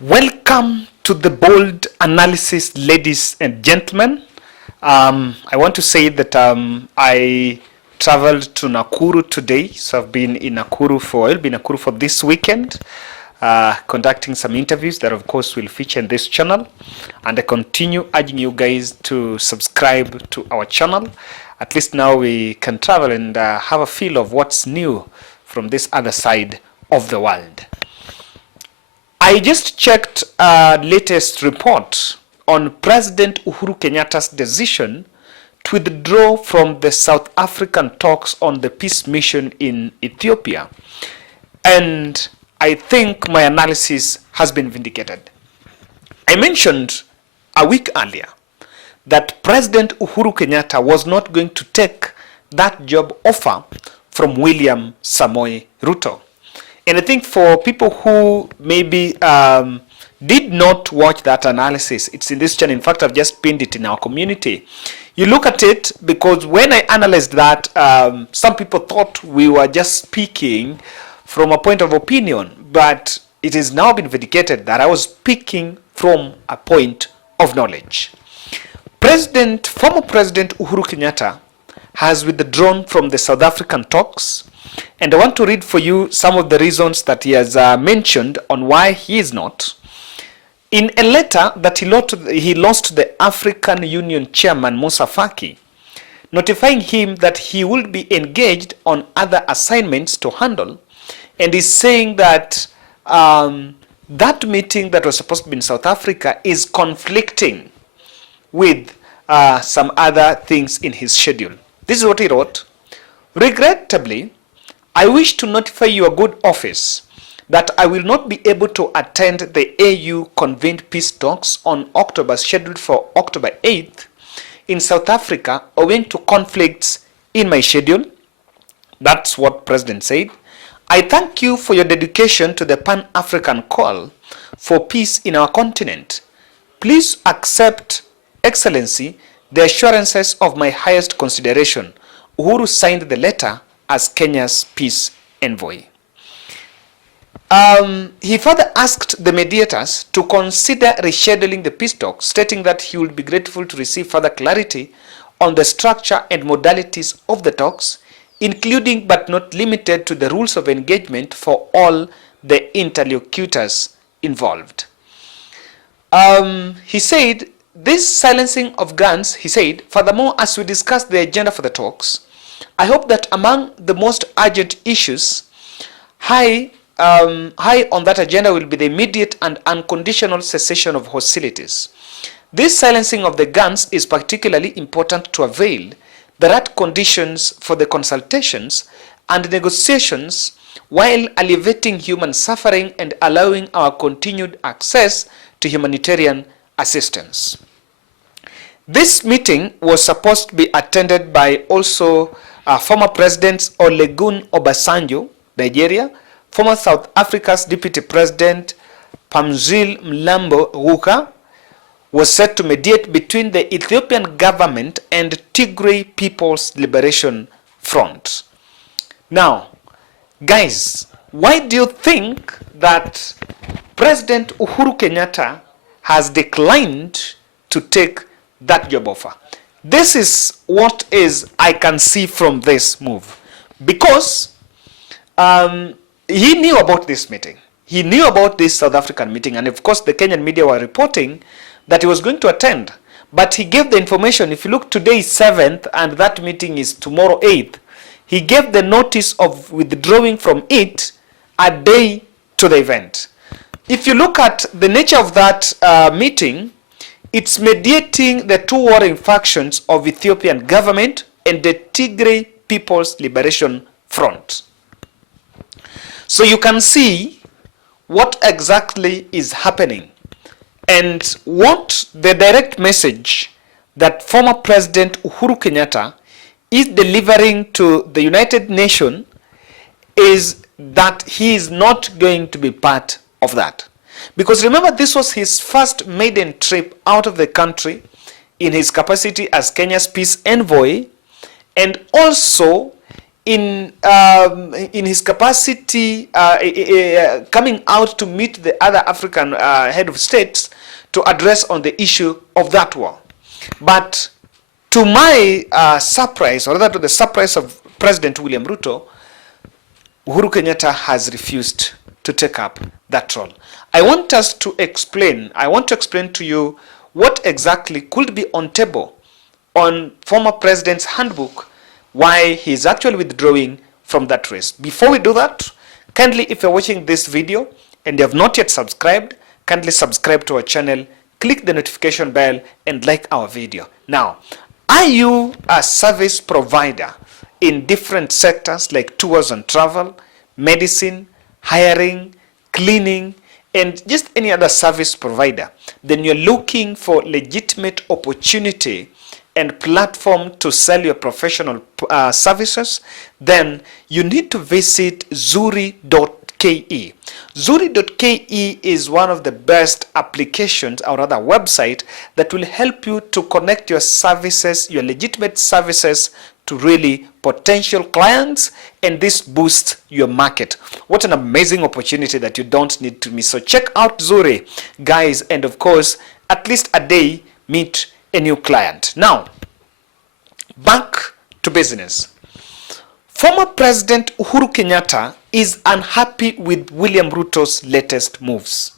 Welcome to the bold analysis, ladies and gentlemen. I want to say that I traveled to Nakuru today, so I've been in Nakuru for this weekend, conducting some interviews that of course will feature in this channel, and I continue urging you guys to subscribe to our channel. At least now we can travel and have a feel of what's new from this other side of the world. I just checked a latest report on President Uhuru Kenyatta's decision to withdraw from the South African talks on the peace mission in Ethiopia. And I think my analysis has been vindicated. I mentioned a week earlier that President Uhuru Kenyatta was not going to take that job offer from William Samoei Ruto. And I think for people who maybe did not watch that analysis, it's in this channel. In fact, I've just pinned it in our community. You look at it, because when I analyzed that, some people thought we were just speaking from a point of opinion, but it has now been vindicated that I was speaking from a point of knowledge. Former President Uhuru Kenyatta has withdrawn from the South African talks. And I want to read for you some of the reasons that he has mentioned on why he is not. In a letter that he lost to the African Union chairman Musa Faki, notifying him that he will be engaged on other assignments to handle, and is saying that that meeting that was supposed to be in South Africa is conflicting with some other things in his schedule. This is what he wrote. Regrettably, I wish to notify your good office that I will not be able to attend the AU convened peace talks scheduled for October 8th in South Africa owing to conflicts in my schedule. That's what President said. I thank you for your dedication to the Pan-African call for peace in our continent. Please accept, Excellency, the assurances of my highest consideration. Uhuru signed the letter as Kenya's peace envoy. He further asked the mediators to consider rescheduling the peace talks, stating that he would be grateful to receive further clarity on the structure and modalities of the talks, including but not limited to the rules of engagement for all the interlocutors involved. He said, this silencing of guns, he said, furthermore, as we discuss the agenda for the talks, I hope that among the most urgent issues, high on that agenda will be the immediate and unconditional cessation of hostilities. This silencing of the guns is particularly important to avail the right conditions for the consultations and negotiations while alleviating human suffering and allowing our continued access to humanitarian assistance. This meeting was supposed to be attended by also former President Olusegun Obasanjo, Nigeria, former South Africa's Deputy President Pamzile Mlambo Ruka was set to mediate between the Ethiopian government and Tigray People's Liberation Front. Now, guys, why do you think that President Uhuru Kenyatta has declined to take that job offer? This is what I can see from this move, because he knew about this meeting. He knew about this South African meeting, and of course the Kenyan media were reporting that he was going to attend, but he gave the information. If you look, today is 7th and that meeting is tomorrow 8th. He gave the notice of withdrawing from it a day to the event. If you look at the nature of that meeting, it's mediating the two warring factions of Ethiopian government and the Tigray People's Liberation Front. So you can see what exactly is happening, and what the direct message that former President Uhuru Kenyatta is delivering to the United Nations is that he is not going to be part of that. Because remember, this was his first maiden trip out of the country in his capacity as Kenya's peace envoy, and also in his capacity coming out to meet the other African head of states to address on the issue of that war. But to my surprise, or rather to the surprise of President William Ruto, Uhuru Kenyatta has refused to take up that role. I want to explain to you what exactly could be on table on former president's handbook, why he's actually withdrawing from that race. Before we do that, kindly, if you're watching this video and you have not yet subscribed, kindly subscribe to our channel, click the notification bell, and like our video. Now, are you a service provider in different sectors like tours and travel, medicine, hiring, cleaning, and just any other service provider? Then you're looking for legitimate opportunity and platform to sell your professional services, then you need to visit Zuri.ke. Zuri.ke is one of the best applications, or rather website, that will help you to connect your services, your legitimate services, to really potential clients, and this boosts your market. What an amazing opportunity that you don't need to miss. So check out Zuri, guys, and of course, at least a day, meet a new client. Now, back to business. Former President Uhuru Kenyatta is unhappy with William Ruto's latest moves.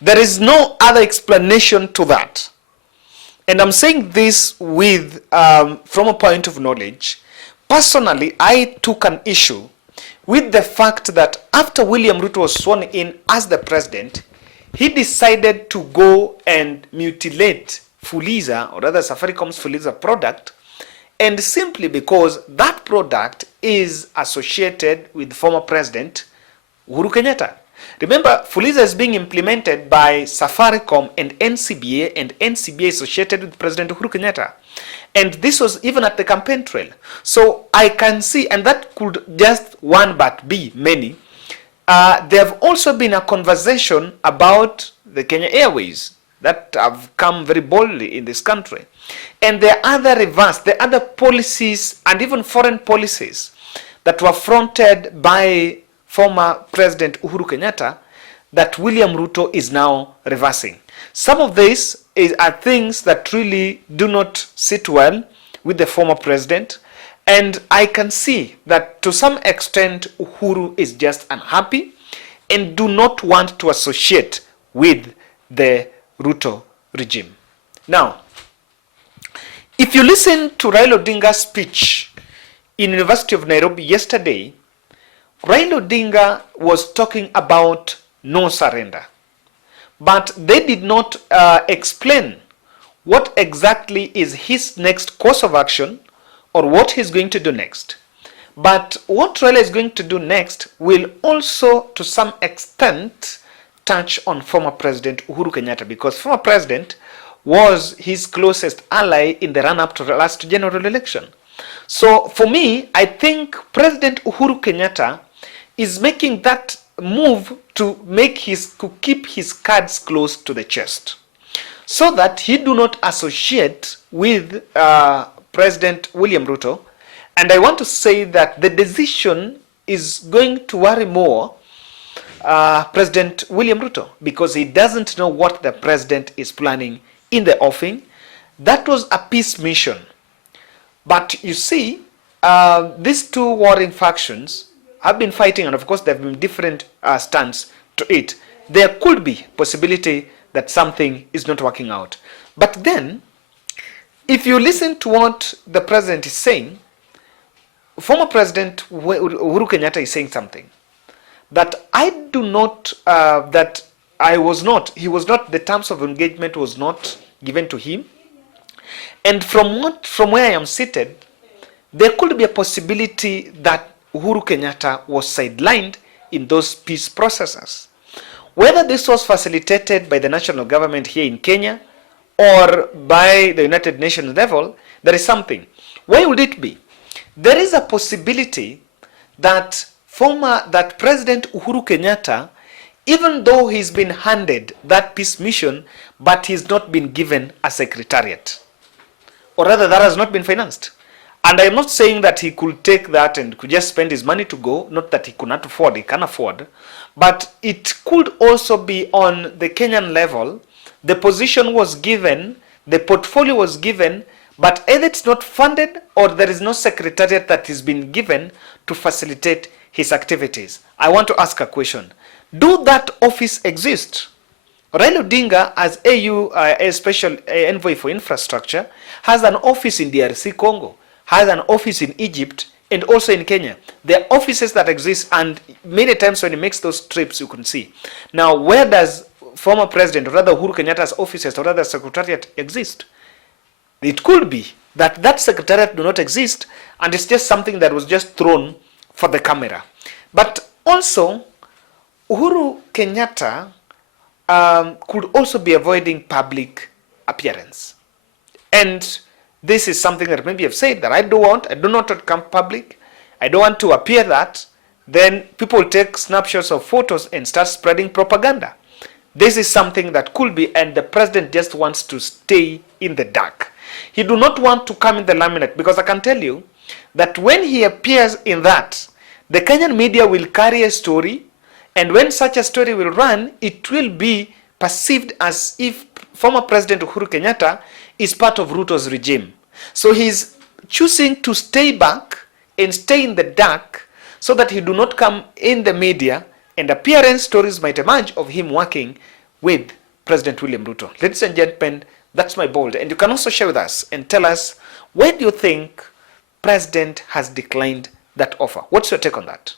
There is no other explanation to that. And I'm saying this with from a point of knowledge. Personally, I took an issue with the fact that after William Ruto was sworn in as the president, he decided to go and mutilate Fuliza, or rather Safaricom's Fuliza product, and simply because that product is associated with former president Uhuru Kenyatta. Remember, Fuliza is being implemented by Safaricom and NCBA associated with President Uhuru Kenyatta. And this was even at the campaign trail. So I can see, and that could just one but be many, there have also been a conversation about the Kenya Airways that have come very boldly in this country. And there are other policies and even foreign policies that were fronted by former President Uhuru Kenyatta that William Ruto is now reversing. Some of these are things that really do not sit well with the former president. And I can see that to some extent Uhuru is just unhappy and do not want to associate with the Ruto regime. Now, if you listen to Raila Odinga's speech in University of Nairobi yesterday, Raila Odinga was talking about no surrender. But they did not explain what exactly is his next course of action or what he's going to do next. But what Raila is going to do next will also, to some extent, touch on former President Uhuru Kenyatta, because former president was his closest ally in the run-up to the last general election. So for me, I think President Uhuru Kenyatta is making that move to keep his cards close to the chest, so that he do not associate with President William Ruto. And I want to say that the decision is going to worry more President William Ruto, because he doesn't know what the president is planning in the offing. That was a peace mission. But you see, these two warring factions have been fighting, and of course there have been different stands to it. There could be possibility that something is not working out. But then, if you listen to what the president is saying, former President Uhuru Kenyatta is saying something that I do not, he was not, the terms of engagement was not given to him. And from where I am seated, there could be a possibility that Uhuru Kenyatta was sidelined in those peace processes. Whether this was facilitated by the national government here in Kenya or by the United Nations level, there is something. Why would it be? There is a possibility that President Uhuru Kenyatta, even though he's been handed that peace mission, but he's not been given a secretariat, or rather that has not been financed. And I'm not saying that he could take that and could just spend his money to go, not that he could not afford, he can afford, but it could also be on the Kenyan level. The position was given, the portfolio was given, but either it's not funded or there is no secretariat that has been given to facilitate his activities. I want to ask a question. Do that office exist? Raila Odinga, as AU, a special envoy for infrastructure, has an office in DRC Congo, has an office in Egypt, and also in Kenya. There are offices that exist, and many times when he makes those trips, you can see. Now, where does former president, or rather Uhuru Kenyatta's offices, or rather secretariat exist? It could be that that secretariat do not exist, and it's just something that was just thrown for the camera. But also, Uhuru Kenyatta could also be avoiding public appearance. And this is something that maybe I've said that I do not want to come public. I don't want to appear that. Then people take snapshots of photos and start spreading propaganda. This is something that could be, and the president just wants to stay in the dark. He do not want to come in the limelight, because I can tell you that when he appears in that, the Kenyan media will carry a story, and when such a story will run, it will be perceived as if former President Uhuru Kenyatta is part of Ruto's regime. So he's choosing to stay back and stay in the dark so that he do not come in the media, and appearance stories might emerge of him working with President William Ruto. Ladies and gentlemen, that's my bold. And you can also share with us and tell us, where do you think President has declined that offer? What's your take on that?